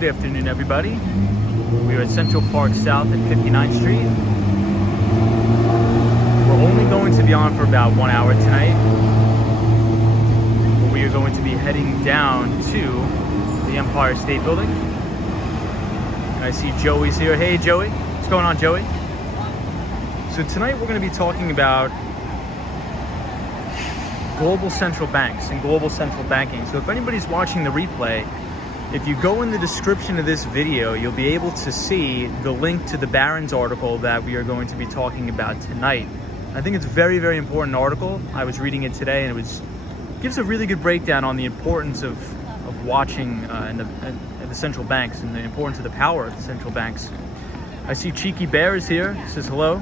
Good afternoon, everybody. We are at Central Park South at 59th Street. We're only going to be on for about 1 hour tonight. We are going to be heading down to the Empire State Building. And I see Joey's here. Hey, Joey. What's going on, Joey? So tonight we're going to be talking about global central banks and global central banking. So if anybody's watching the replay, if you go in the description of this video, you'll be able to see the link to the Barron's article that we are going to be talking about tonight. I think it's a very, very important article. I was reading it today, and it gives a really good breakdown on the importance of watching the central banks and the importance of the power of the central banks. I see Cheeky Bear is here. He says hello.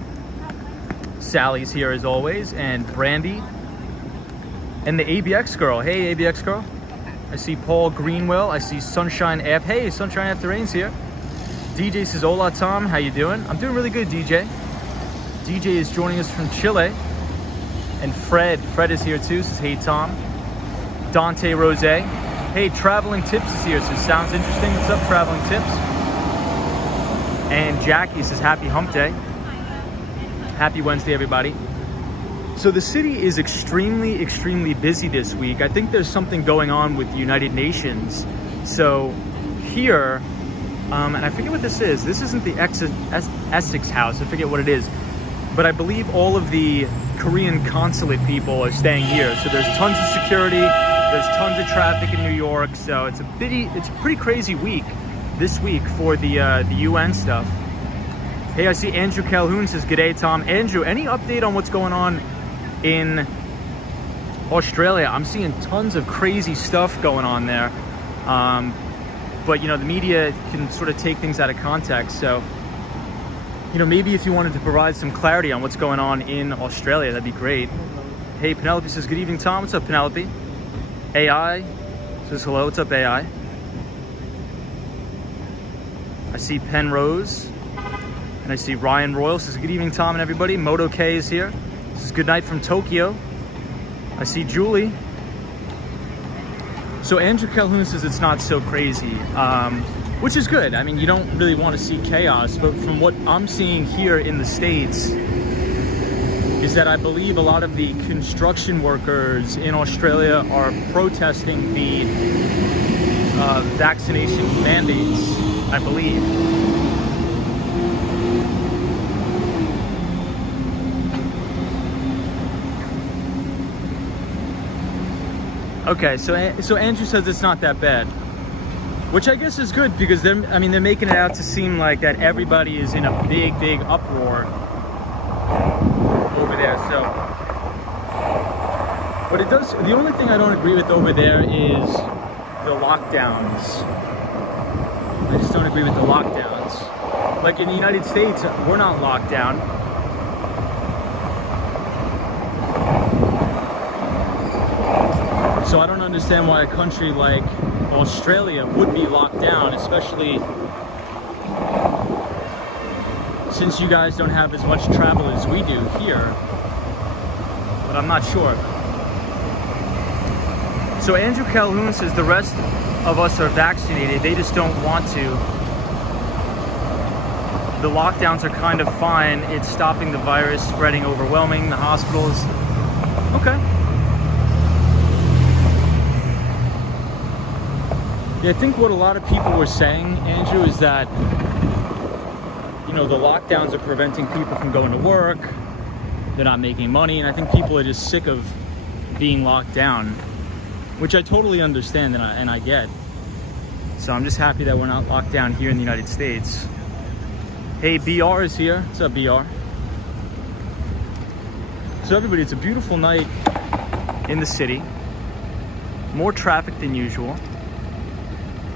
Sally's here as always, and Brandy. And the ABX girl. Hey, ABX girl. I see Paul Greenwell. I see Sunshine F. Hey, Sunshine After Rain's here. DJ says, hola, Tom. How you doing? I'm doing really good, DJ. DJ is joining us from Chile. And Fred is here too. Says, hey, Tom. Dante Rose. Hey, Traveling Tips is here. Says, sounds interesting. What's up, Traveling Tips? And Jackie says, happy hump day. Happy Wednesday, everybody. So the city is extremely, extremely busy this week. I think there's something going on with the United Nations. So here, and I forget what this is. This isn't the Essex House. I forget what it is. But I believe all of the Korean consulate people are staying here. So there's tons of security. There's tons of traffic in New York. So it's a pretty crazy week this week for the UN stuff. Hey, I see Andrew Calhoun says, g'day, Tom. Andrew, any update on what's going on in Australia? I'm seeing tons of crazy stuff going on there. But, the media can sort of take things out of context. So, maybe if you wanted to provide some clarity on what's going on in Australia, that'd be great. Hey, Penelope says, good evening, Tom. What's up, Penelope? AI says, hello. What's up, AI? I see Penrose. And I see Ryan Royal says, good evening, Tom and everybody. Moto K is here. Says, good night from Tokyo. I see Julie. So Andrew Calhoun says it's not so crazy, which is good. I mean, you don't really want to see chaos, but from what I'm seeing here in the States is that I believe a lot of the construction workers in Australia are protesting the vaccination mandates, I believe. Okay, so Andrew says it's not that bad, which I guess is good because they're making it out to seem like that everybody is in a big, big uproar over there. So, but it does. The only thing I don't agree with over there is the lockdowns. I just don't agree with the lockdowns. Like in the United States, we're not locked down. So I don't understand why a country like Australia would be locked down, especially since you guys don't have as much travel as we do here. But I'm not sure. So Andrew Calhoun says the rest of us are vaccinated. They just don't want to. The lockdowns are kind of fine. It's stopping the virus spreading, overwhelming the hospitals. Okay. Yeah, I think what a lot of people were saying, Andrew, is that, the lockdowns are preventing people from going to work. They're not making money. And I think people are just sick of being locked down, which I totally understand and I get. So I'm just happy that we're not locked down here in the United States. Hey, BR is here. What's up, BR? So everybody, it's a beautiful night in the city. More traffic than usual.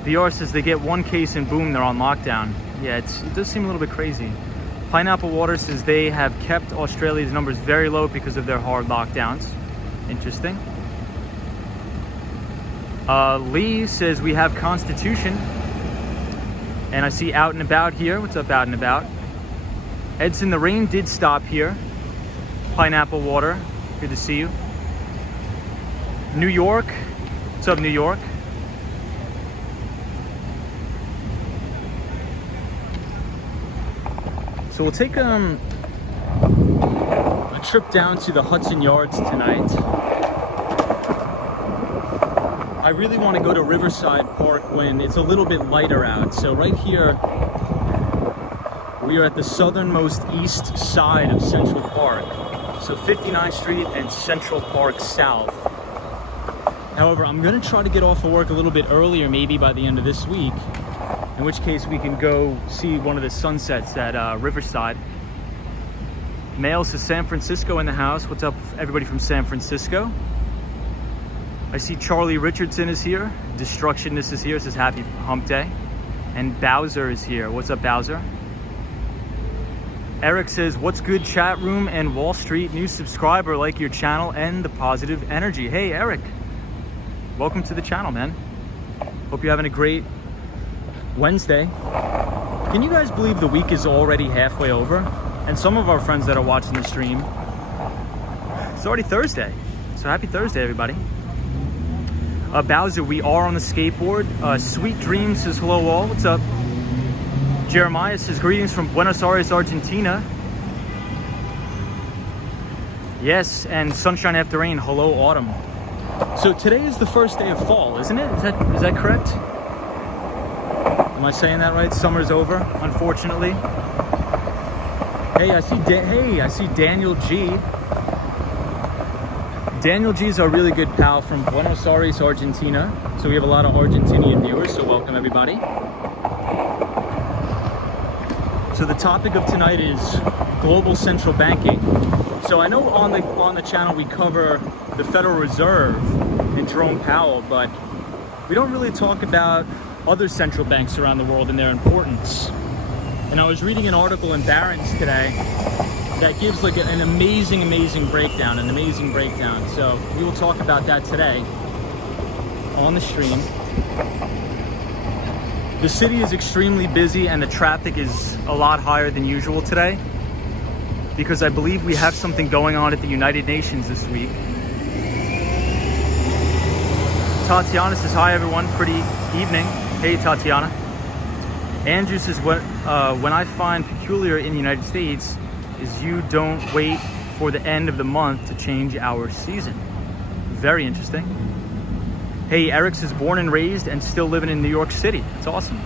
BR says they get one case and boom, they're on lockdown. Yeah, it does seem a little bit crazy. Pineapple Water says they have kept Australia's numbers very low because of their hard lockdowns. Interesting. Lee says we have Constitution. And I see Out and About here. What's up, Out and About? Edson, the rain did stop here. Pineapple Water, good to see you. New York. What's up, New York? So we'll take a trip down to the Hudson Yards tonight. I really want to go to Riverside Park when it's a little bit lighter out. So right here, we are at the southernmost east side of Central Park. So 59th Street and Central Park South. However, I'm going to try to get off of work a little bit earlier, maybe by the end of this week, in which case we can go see one of the sunsets at Riverside. Mail says San Francisco in the house. What's up, everybody from San Francisco? I see Charlie Richardson is here. Destructionist is here, says happy hump day. And Bowser is here. What's up, Bowser? Eric says, what's good, chat room and Wall Street? New subscriber, like your channel and the positive energy. Hey, Eric. Welcome to the channel, man. Hope you're having a great Wednesday. Can you guys believe the week is already halfway over? And some of our friends that are watching the stream, it's already Thursday. So happy Thursday, everybody. Bowser, we are on the skateboard. Sweet Dreams says hello all. What's up? Jeremiah says greetings from Buenos Aires, Argentina. Yes, and sunshine after rain. Hello, autumn. So today is the first day of fall, isn't it? Is that correct? Am I saying that right? Summer's over, unfortunately. Hey, I see Daniel G. Daniel G is our really good pal from Buenos Aires, Argentina. So we have a lot of Argentinian viewers, so welcome everybody. So the topic of tonight is global central banking. So I know on the channel we cover the Federal Reserve and Jerome Powell, but we don't really talk about other central banks around the world and their importance. And I was reading an article in Barron's today that gives like an amazing breakdown, So we will talk about that today on the stream. The city is extremely busy and the traffic is a lot higher than usual today because I believe we have something going on at the United Nations this week. Tatiana says, hi everyone, pretty evening. Hey Tatiana. Andrew says, when I find peculiar in the United States is you don't wait for the end of the month to change our season. Very interesting. Hey, Eric says, born and raised and still living in New York City. It's awesome.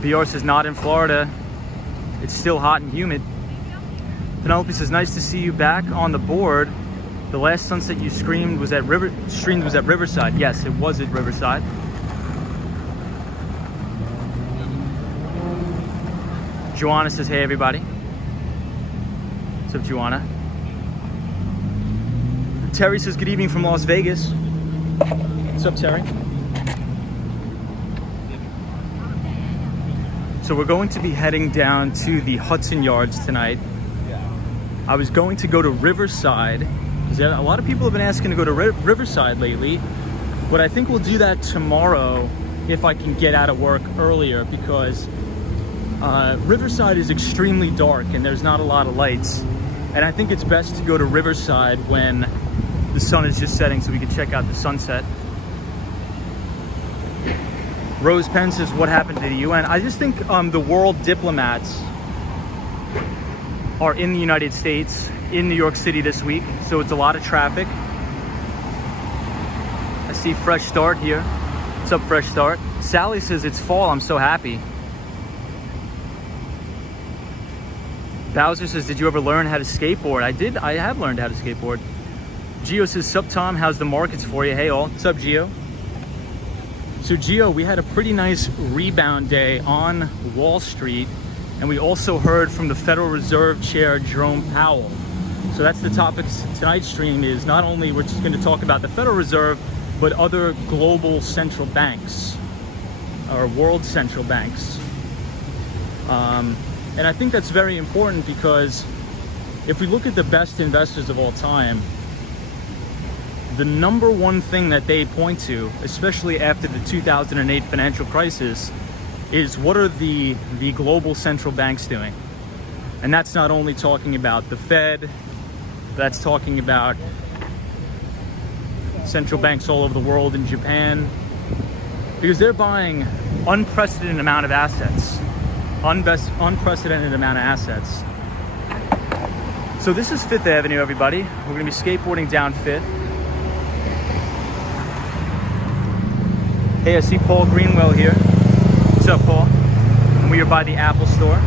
BR says, not in Florida. It's still hot and humid. Penelope says, nice to see you back on the board. The last sunset you streamed was at Riverside. Yes, it was at Riverside. Joanna says, hey everybody. What's up, Joanna? Terry says, good evening from Las Vegas. What's up, Terry? So we're going to be heading down to the Hudson Yards tonight. I was going to go to Riverside, because a lot of people have been asking to go to Riverside lately, but I think we'll do that tomorrow if I can get out of work earlier, because Riverside is extremely dark and there's not a lot of lights. And I think it's best to go to Riverside when the sun is just setting so we can check out the sunset. Rose Penn says, what happened to the UN? I just think the world diplomats are in the United States, in New York City this week. So it's a lot of traffic. I see Fresh Start here. What's up, Fresh Start? Sally says, it's fall, I'm so happy. Bowser says, did you ever learn how to skateboard? I have learned how to skateboard. Gio says, sup Tom, how's the markets for you? Hey all, what's up Gio? So Gio, we had a pretty nice rebound day on Wall Street, and we also heard from the Federal Reserve Chair, Jerome Powell. So that's the topic tonight's stream is not only we're just gonna talk about the Federal Reserve, but other global central banks, or world central banks. And I think that's very important because if we look at the best investors of all time, the number one thing that they point to, especially after the 2008 financial crisis, is what are the global central banks doing? And that's not only talking about the Fed, that's talking about central banks all over the world in Japan, because they're buying unprecedented amount of assets. unprecedented amount of assets. So this is 5th Avenue, everybody. We're gonna be skateboarding down 5th. Hey, I see Paul Greenwell here. What's up, Paul? And we are by the Apple Store.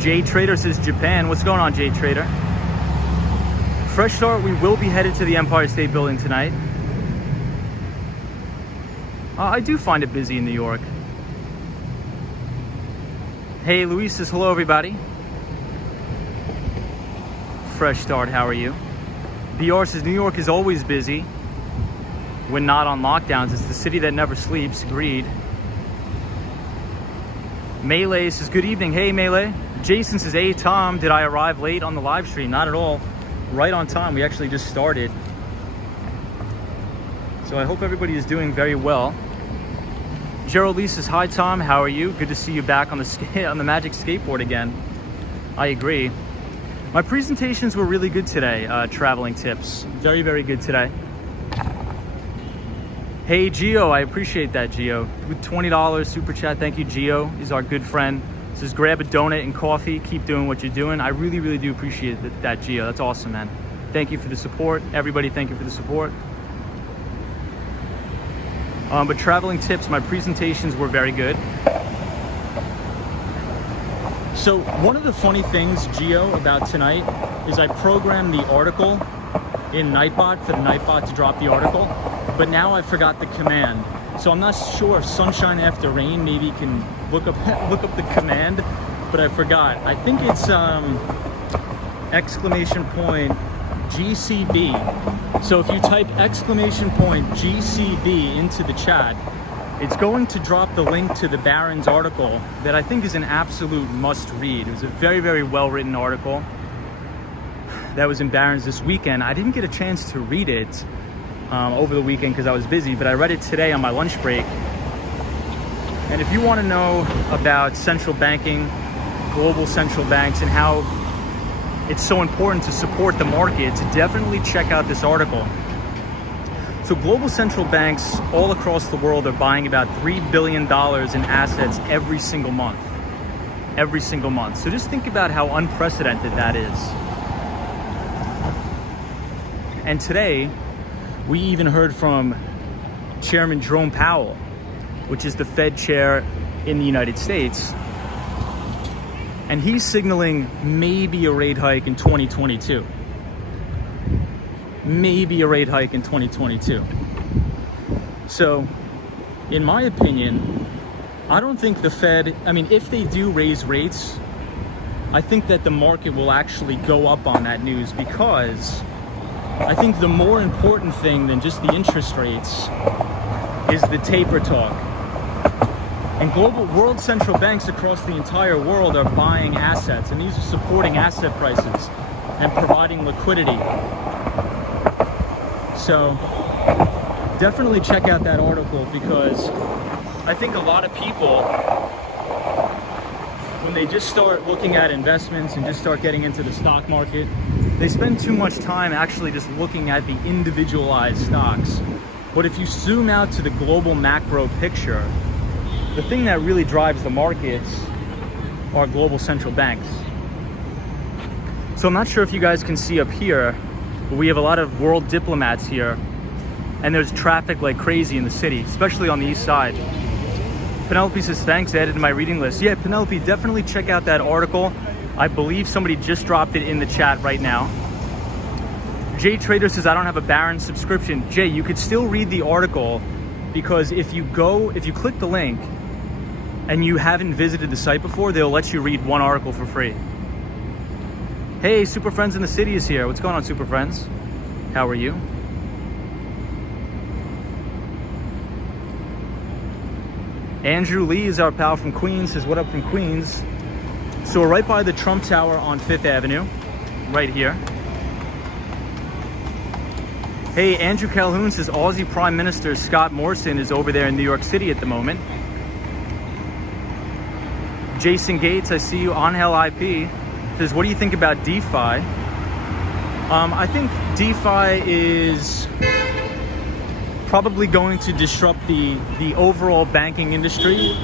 Jay Trader says Japan. What's going on, Jay Trader? Fresh start, we will be headed to the Empire State Building tonight. I do find it busy in New York. Hey, Luis says hello, everybody. Fresh start, how are you? BR says New York is always busy when not on lockdowns. It's the city that never sleeps. Agreed. Melee says good evening. Hey, Melee. Jason says, hey, Tom, did I arrive late on the live stream? Not at all. Right on time. We actually just started. So I hope everybody is doing very well. Gerald Lee says, hi, Tom. How are you? Good to see you back on the Magic Skateboard again. I agree. My presentations were really good today. Traveling tips. Very, very good today. Hey, Gio. I appreciate that, Gio. With $20 super chat. Thank you, Gio. He's our good friend. Says grab a donut and coffee. Keep doing what you're doing. I really, really do appreciate that, Gio. That's awesome, man. Thank you for the support. Everybody, thank you for the support. But traveling tips, my presentations were very good. So one of the funny things, Gio, about tonight is I programmed the article in Nightbot for the Nightbot to drop the article, but now I forgot the command. So I'm not sure if Sunshine After Rain maybe can look up the command, but I forgot. I think it's exclamation point GCB. So if you type exclamation point GCB into the chat, it's going to drop the link to the Barron's article that I think is an absolute must read. It was a very, very well written article that was in Barron's this weekend. I didn't get a chance to read it over the weekend because I was busy, but I read it today on my lunch break. And if you want to know about central banking, global central banks, and how it's so important to support the markets, definitely check out this article. So global central banks all across the world are buying about $3 billion in assets every single month. Every single month. So just think about how unprecedented that is. And today, we even heard from Chairman Jerome Powell, which is the Fed chair in the United States. And he's signaling maybe a rate hike in 2022. Maybe a rate hike in 2022. So, in my opinion, I don't think the Fed, if they do raise rates, I think that the market will actually go up on that news, because I think the more important thing than just the interest rates is the taper talk. And world central banks across the entire world are buying assets, and these are supporting asset prices and providing liquidity. So definitely check out that article, because I think a lot of people, when they just start looking at investments and just start getting into the stock market, they spend too much time actually just looking at the individualized stocks. But if you zoom out to the global macro picture, the thing that really drives the markets are global central banks. So I'm not sure if you guys can see up here, but we have a lot of world diplomats here, and there's traffic like crazy in the city, especially on the east side. Penelope says, thanks, added to my reading list. Yeah, Penelope, definitely check out that article. I believe somebody just dropped it in the chat right now. Jay Trader says, I don't have a Barron subscription. Jay, you could still read the article, because if you click the link and you haven't visited the site before, they'll let you read one article for free. Hey, Super Friends in the City is here. What's going on, Super Friends? How are you? Andrew Lee is our pal from Queens, says, what up from Queens? So we're right by the Trump Tower on 5th Avenue, right here. Hey, Andrew Calhoun says, Aussie Prime Minister Scott Morrison is over there in New York City at the moment. Jason Gates, I see you. Angel IP says, what do you think about DeFi? I think DeFi is probably going to disrupt the overall banking industry,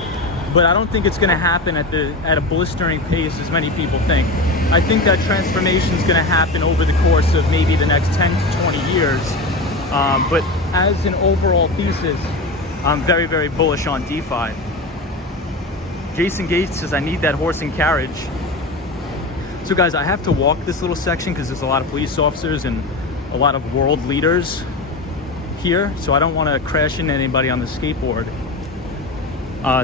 but I don't think it's going to happen at a blistering pace as many people think. I think that transformation is going to happen over the course of maybe the next 10 to 20 years. But as an overall thesis, I'm very, very bullish on DeFi. Jason Gates says, I need that horse and carriage. So guys, I have to walk this little section because there's a lot of police officers and a lot of world leaders here. So I don't want to crash into anybody on the skateboard.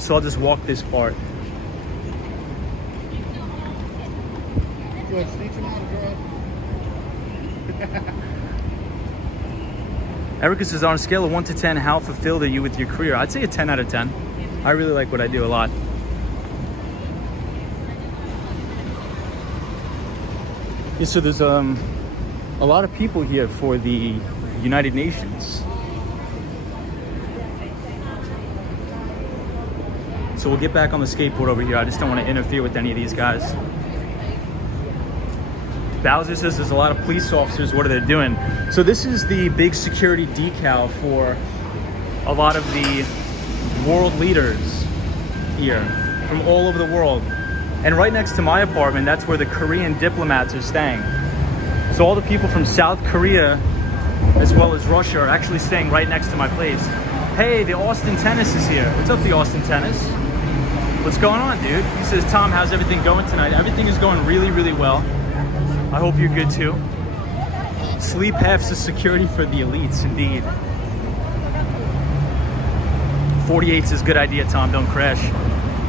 So I'll just walk this part. Erica says, on a scale of 1 to 10, how fulfilled are you with your career? I'd say a 10 out of 10. I really like what I do a lot. Yeah, so there's a lot of people here for the United Nations. So we'll get back on the skateboard over here. I just don't want to interfere with any of these guys. Bowser says there's a lot of police officers. What are they doing? So this is the big security decal for a lot of the world leaders here from all over the world. And right next to my apartment, that's where the Korean diplomats are staying. So all the people from South Korea as well as Russia are actually staying right next to my place. Hey, the Austin Tennis is here. What's up, the Austin Tennis? What's going on, dude? He says, Tom, how's everything going tonight? Everything is going really, really well. I hope you're good too. Sleep halves the security for the elites, indeed. 48 says, good idea, Tom, don't crash.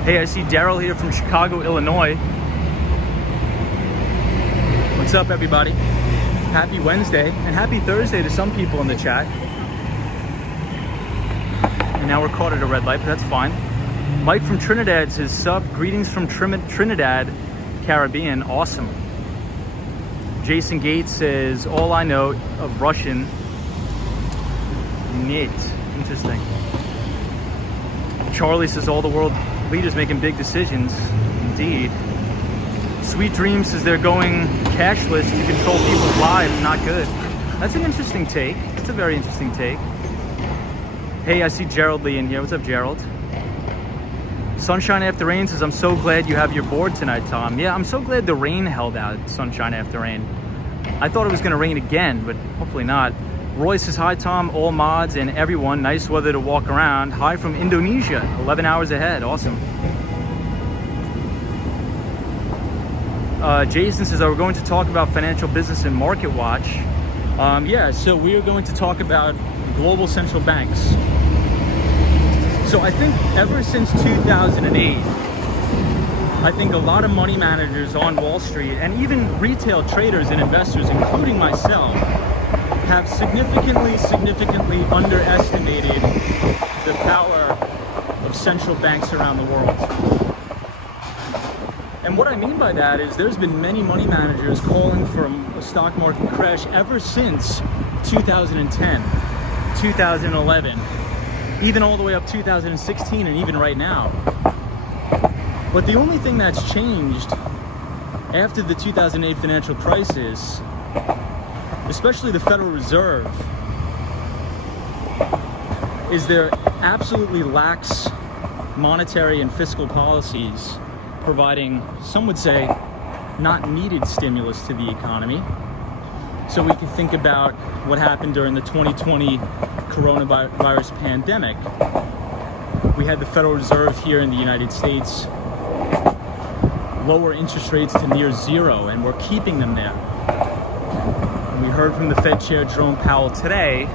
Hey, I see Daryl here from Chicago, Illinois. What's up, everybody? Happy Wednesday and happy Thursday to some people in the chat. And now we're caught at a red light, but that's fine. Mike from Trinidad says, sup, greetings from Trinidad, Caribbean, awesome. Jason Gates says, all I know of Russian, neat, interesting. Charlie says, all the world leaders making big decisions, indeed. Sweet Dream says they're going cashless to control people's lives, not good. That's an interesting take. That's a very interesting take. Hey, I see Gerald Lee in here. What's up, Gerald? Sunshine After Rain says, I'm so glad you have your board tonight, Tom. Yeah, I'm so glad the rain held out, Sunshine After Rain. I thought it was going to rain again, but hopefully not. Roy says, hi, Tom, all mods and everyone. Nice weather to walk around. Hi from Indonesia, 11 hours ahead. Awesome. Jason says, we're going to talk about financial business and Market Watch. Yeah, so we are going to talk about global central banks. So I think ever since 2008, I think a lot of money managers on Wall Street and even retail traders and investors, including myself, have significantly underestimated the power of central banks around the world. And what I mean by that is there's been many money managers calling for a stock market crash ever since 2010, 2011, even all the way up 2016 and even right now. But the only thing that's changed after the 2008 financial crisis, especially the Federal Reserve, is their absolutely lax monetary and fiscal policies, providing, some would say, not needed stimulus to the economy. So we can think about what happened during the 2020 coronavirus pandemic. We had the Federal Reserve here in the United States lower interest rates to near zero, and we're keeping them there. And we heard from the Fed Chair Jerome Powell today